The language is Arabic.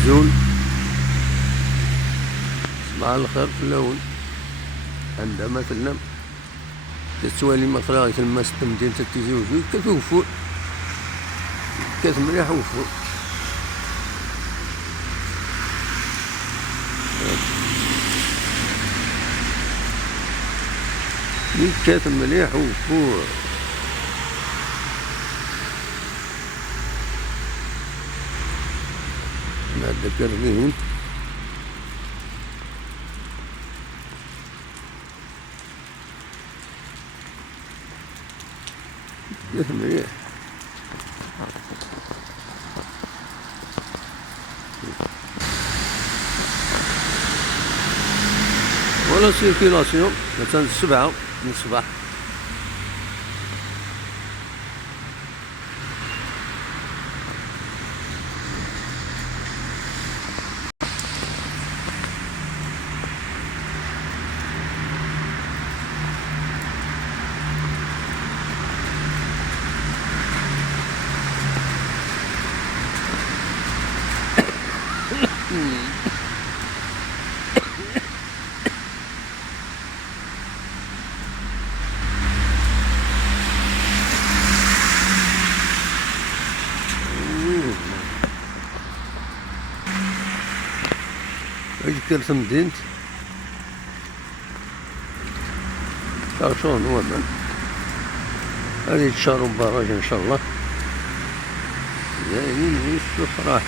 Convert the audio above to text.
الزول صباح الخير في اللون. عندما مثلا تتوالي مقراية الماس التمدين تتيجي وجوج كتوفر كاس مليح وفور كاس مليح وفور. نتذكر بهم كاس مليح. ولا سيركيلاسيون مثلا 7 من الصباح. أذكر في مدينة كارشون هو من هذه تشارو براج إن شاء الله زايدين ويشو صراحة.